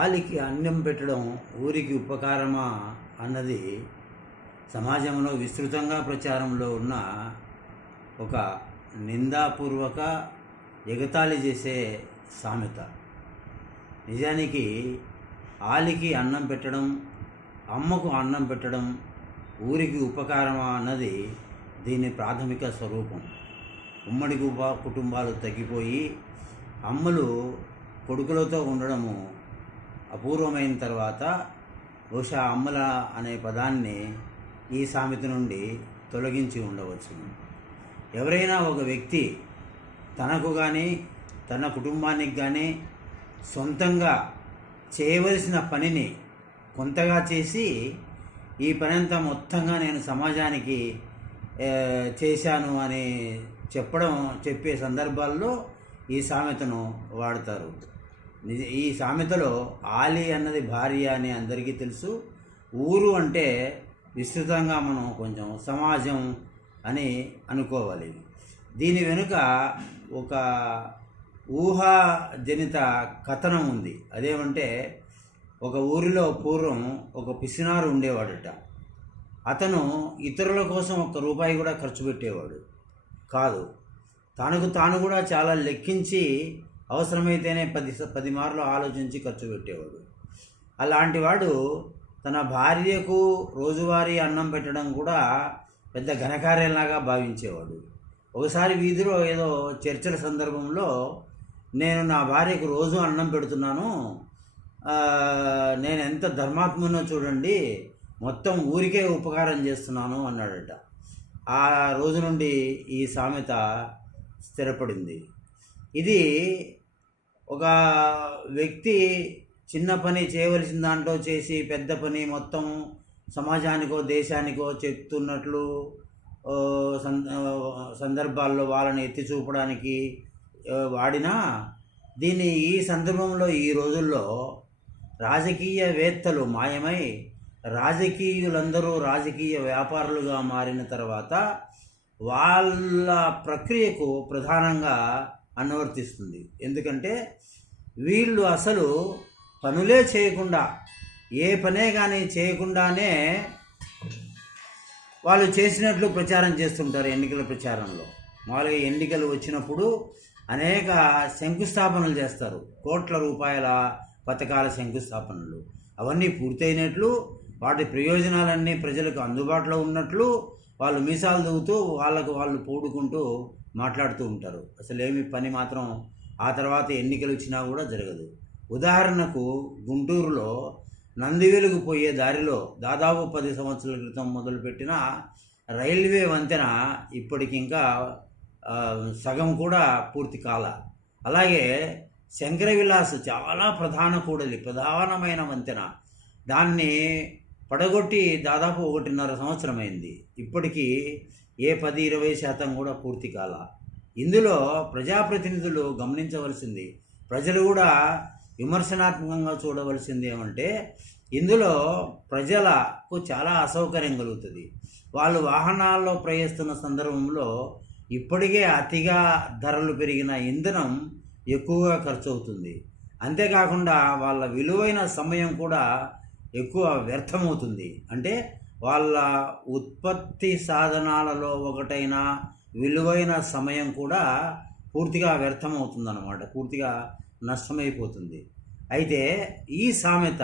ఆలికి అన్నం పెట్టడం ఊరికి ఉపకారమా అన్నది సమాజంలో విస్తృతంగా ప్రచారంలో ఉన్న ఒక నిందాపూర్వక ఎగతాళి చేసే సామెత. నిజానికి ఆలికి అన్నం పెట్టడం, అమ్మకు అన్నం పెట్టడం ఊరికి ఉపకారమా అన్నది దీని ప్రాథమిక స్వరూపం. ఉమ్మడి కుటుంబాలు తగ్గిపోయి అమ్మలు కొడుకులతో ఉండడము అపూర్వమైన తర్వాత బహుశా అమ్మల అనే పదాన్ని ఈ సామెత నుండి తొలగించి ఉండవచ్చు. ఎవరైనా ఒక వ్యక్తి తనకు కానీ తన కుటుంబానికి కానీ సొంతంగా చేయవలసిన పనిని కొంతగా చేసి ఈ పనంతా మొత్తంగా నేను సమాజానికి చేశాను అని చెప్పే సందర్భాల్లో ఈ సామెతను వాడతారు. ఈ సామెతలో ఆలి అన్నది భార్య అని అందరికీ తెలుసు. ఊరు అంటే విస్తృతంగా మనం కొంచెం సమాజం అని అనుకోవాలి. దీని వెనుక ఒక ఊహాజనిత కథనం ఉంది. అదేమంటే, ఒక ఊరిలో పూర్వం ఒక పిసినారు ఉండేవాడట. అతను ఇతరుల కోసం ₹1 కూడా ఖర్చు పెట్టేవాడు కాదు. తనకు తాను కూడా చాలా లెక్కించి అవసరమైతేనే 10 మార్లు ఆలోచించి ఖర్చు పెట్టేవాడు. అలాంటి వాడు తన భార్యకు రోజువారీ అన్నం పెట్టడం కూడా పెద్ద ఘనకార్యంలాగా భావించేవాడు. ఒకసారి వీధిలో ఏదో చర్చల సందర్భంలో, నేను నా భార్యకు రోజు అన్నం పెడుతున్నాను, నేను ఎంత ధర్మాత్మనో చూడండి, మొత్తం ఊరికే ఉపకారం చేస్తున్నాను అన్నాడట. ఆ రోజు నుండి ఈ సామెత స్థిరపడింది. ఇది ఒక వ్యక్తి చిన్న పని చేయవలసిన దాంట్లో చేసి పెద్ద పని మొత్తం సమాజానికో దేశానికో చెప్తున్నట్లు సందర్భాల్లో వాళ్ళని ఎత్తి చూపడానికి వాడినా, దీన్ని ఈ సందర్భంలో ఈ రోజుల్లో రాజకీయవేత్తలు మాయమై రాజకీయులందరూ రాజకీయ వ్యాపారులుగా మారిన తర్వాత వాళ్ళ ప్రక్రియకు ప్రధానంగా అనువర్తిస్తుంది. ఎందుకంటే వీళ్ళు అసలు పనులే చేయకుండా, ఏ పనే కానీ చేయకుండానే వాళ్ళు చేసినట్లు ప్రచారం చేస్తుంటారు. ఎన్నికల ప్రచారంలో మామూలుగా ఎన్నికలు వచ్చినప్పుడు అనేక శంకుస్థాపనలు చేస్తారు. కోట్ల రూపాయల పథకాల శంకుస్థాపనలు. అవన్నీ పూర్తయినట్లు, వాటి ప్రయోజనాలన్నీ ప్రజలకు అందుబాటులో ఉన్నట్లు వాళ్ళు మీసాలు దువ్వుతూ వాళ్ళు పూడుకుంటూ మాట్లాడుతూ ఉంటారు. అసలు ఏమి పని మాత్రం ఆ తర్వాత ఎన్నికలు వచ్చినా కూడా జరగదు. ఉదాహరణకు గుంటూరులో నందివెలుగు పోయే దారిలో దాదాపు 10 సంవత్సరాల క్రితం మొదలుపెట్టిన రైల్వే వంతెన ఇప్పటికి ఇంకా సగం కూడా పూర్తి కాల. అలాగే శంకర విలాస్ చాలా ప్రధానమైన వంతెన, దాన్ని పడగొట్టి దాదాపు 1.5 సంవత్సరం అయింది. ఇప్పటికీ ఏ 10-20% కూడా పూర్తి కాల. ఇందులో ప్రజాప్రతినిధులు గమనించవలసింది, ప్రజలు కూడా విమర్శనాత్మకంగా చూడవలసింది ఏమంటే, ఇందులో ప్రజలకు చాలా అసౌకర్యం కలుగుతుంది. వాళ్ళు వాహనాల్లో ప్రయాణిస్తున్న సందర్భంలో ఇప్పటికే అతిగా ధరలు పెరిగిన ఇంధనం ఎక్కువగా ఖర్చు అవుతుంది. అంతేకాకుండా వాళ్ళ విలువైన సమయం కూడా ఎక్కువ వ్యర్థమవుతుంది. అంటే వాళ్ళ ఉత్పత్తి సాధనాలలో ఒకటైన విలువైన సమయం కూడా పూర్తిగా వ్యర్థమవుతుందన్నమాట, పూర్తిగా నష్టమైపోతుంది. అయితే ఈ సామెత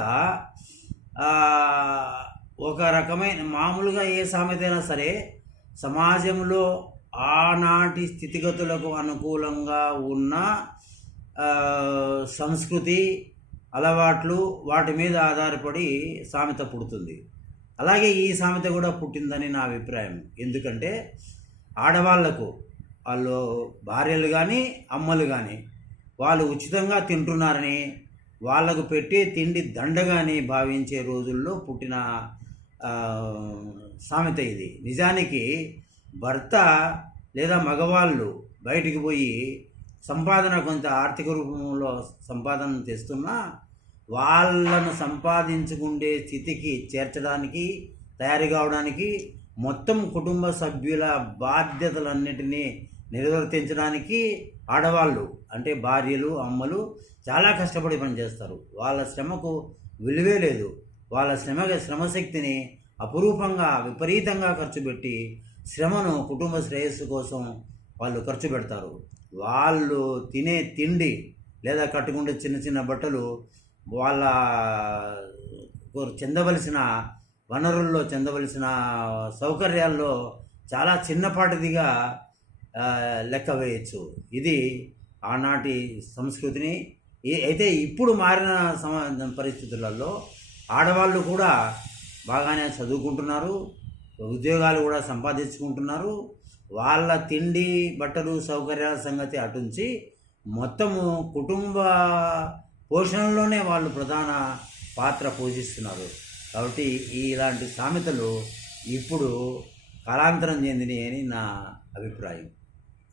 ఒక రకమైన, మామూలుగా ఏ సామెత అయినా సరే సమాజంలో ఆనాటి స్థితిగతులకు అనుకూలంగా ఉన్న సంస్కృతి, అలవాట్లు, వాటి మీద ఆధారపడి సామెత పుడుతుంది. అలాగే ఈ సామెత కూడా పుట్టిందని నా అభిప్రాయం. ఎందుకంటే ఆడవాళ్లకు, వాళ్ళు భార్యలు కానీ అమ్మలు కానీ, వాళ్ళు ఉచితంగా తింటున్నారని, వాళ్ళకు పెట్టే తిండి దండగాని భావించే రోజుల్లో పుట్టిన సామెత ఇది. నిజానికి భర్త లేదా మగవాళ్ళు బయటికి పోయి సంపాదన కొంత ఆర్థిక రూపంలో సంపాదన తెస్తున్నా, వాళ్ళను సంపాదించుకుండే స్థితికి చేర్చడానికి, తయారు కావడానికి మొత్తం కుటుంబ సభ్యుల బాధ్యతలన్నిటినీ నిర్వర్తించడానికి ఆడవాళ్ళు అంటే భార్యలు, అమ్మలు చాలా కష్టపడి పనిచేస్తారు. వాళ్ళ శ్రమకు విలువే లేదు. వాళ్ళ శ్రమశక్తిని అపురూపంగా విపరీతంగా ఖర్చు పెట్టి శ్రమను కుటుంబ శ్రేయస్సు కోసం వాళ్ళు ఖర్చు పెడతారు. వాళ్ళు తినే తిండి లేదా కట్టుకుంటే చిన్న చిన్న బట్టలు వాళ్ళ చెందవలసిన వనరుల్లో చెందవలసిన సౌకర్యాల్లో చాలా చిన్నపాటిదిగా లెక్క వేయచ్చు. ఇది ఆనాటి సంస్కృతిని. అయితే ఇప్పుడు మారిన పరిస్థితులలో ఆడవాళ్ళు కూడా బాగానే చదువుకుంటున్నారు, ఉద్యోగాలు కూడా సంపాదించుకుంటున్నారు. వాళ్ళ తిండి బట్టలు సౌకర్యాల సంగతి అటుంచి మొత్తము కుటుంబ పోషణలోనే వాళ్ళు ప్రధాన పాత్ర పోషిస్తున్నారు. కాబట్టి ఇలాంటి సామెతలు ఇప్పుడు కాలాంతరం చెందినాయి అని నా అభిప్రాయం.